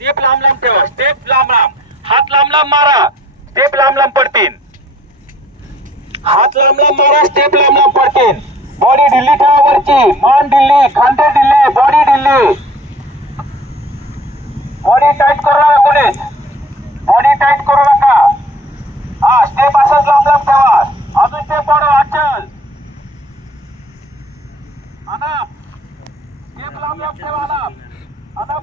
Step लांब लांब ठेवा स्टेप लांब लांब. हात लांब लांब मारा स्टेप लांब लांब पडतील. हात लांब लांब मारा स्टेप लांब लांब पडतील. बॉडी ढिल्ली ठेवा वरची मान ढिल्ली खांदे ढिल्ले बॉडी ढिल्ली बॉडी टाईट करू नका कोणीच. बॉडी टाईट करू नका. हा स्टेप असंच लांब लांब ठेवा. अजून स्टेप वाढवा आचल अनाप स्टेप लांब लांब ठेवा अनाप अनाप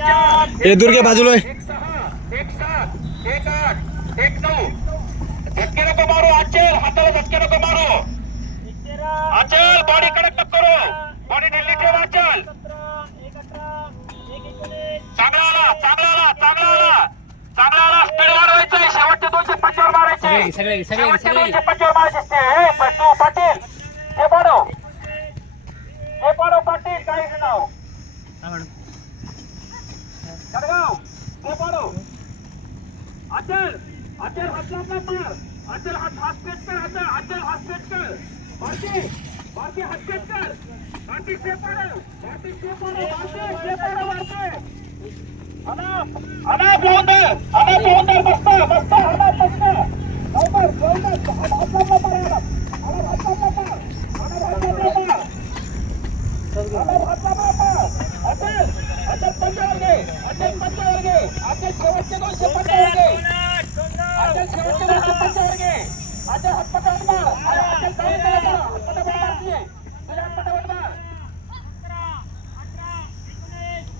हा हा दुर्गे बाजूला नऊ झटके नको मारू आचल हाताला झटके नको मारू आचल बॉडी कडक करू बॉडी ढिल्ली ठेव आचल चांगला आला चांगला आला चांगला आला चांगला आला स्पीड वाढवायचं शेवटचे दोनशे पंचावर मारायचे शेवटचे. दोनशे पंचावर मारायचे हे पाटील हे हे पाडव कडगाव ते पाडव अचल. अचल हात लांब लांब मार अचल हात हात पेट कर अचल अचल हात पेट कर भारती. भारती हात पेट कर भारती ते पाडव भारती ते पाडव भारती ते पाडव भारती. अनाप अनाप दे अनाप लावून दे मस्त मस्त. अनाप मस्त लवकर लवकर हात हात लांब लांब मार अनाप अनाप हात लांब लांब मार अनाप हात लांब लांब मार अनाप हात लांब लांब मार अचल अचल पंचावर घे अचल पंचावर घे अचल शेवटचे दोनशे पंचावर घे अचल शेवटचे दोनशे पंचावर घे हात पटावट मार अचल काही नाही करा हात पटावट मार तुझे तुझे हात पटावट मार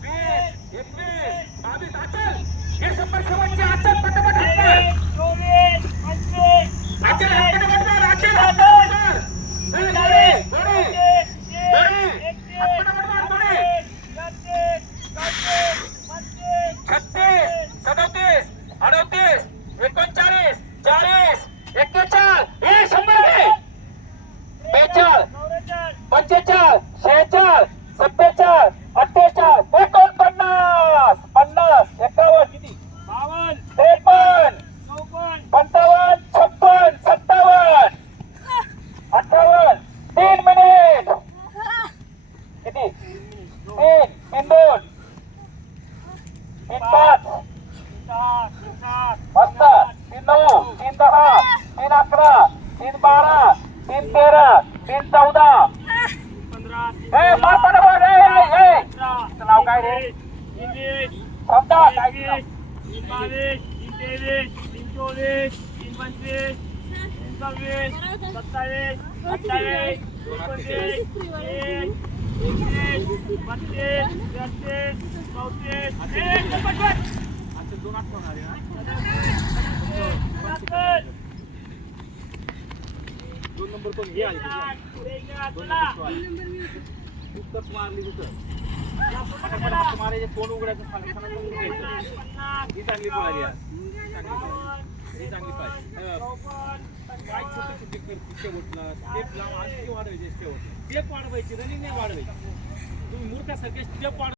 वीस एकवीस बावीस अचल हे शंभर शेवटचे अचल पटापट हात मार अचल हात पटापट मार अचल हात पटापट मार ए, गोडी, गोडी, गोडी. हात पटापट मार, गोडी. छत्तीस सदोतीस अडोतीस एकोणचाळीस चाळीस एक्केचाळ हे शंभर बेचाळ पंचेचाळ शेहेचाळ सत्तेचाळ अठ्ठेचाळ एकोणपन्नास पन्नास एकावन्न किती? त्रेपन्न पंचावन्न छप्पन सत्तावन्न अठ्ठावन्न तीन मिनिट. किती? तीन तीन दोन तीन पाच तीन नऊ तीन दहा. तीन अकरा तीन बारा तीन तेरा तीन चौदा ए तीन बघ तीन ए ए तुझं नाव काय रे समजा काय नाव? दोन नंबर कोण हे आले दोन नंबर उत्तर मारली तिथं. मारायचे फोन उघडायचं ही चांगली पळाली आज. ही चांगली पाहिजे काय शेवटला. स्टेप लावून वाढवायचे स्टेप स्टेप वाढवायची. रनिंग नाही वाढवायची. तुम्ही मूर्खासारखे स्टेप वाढ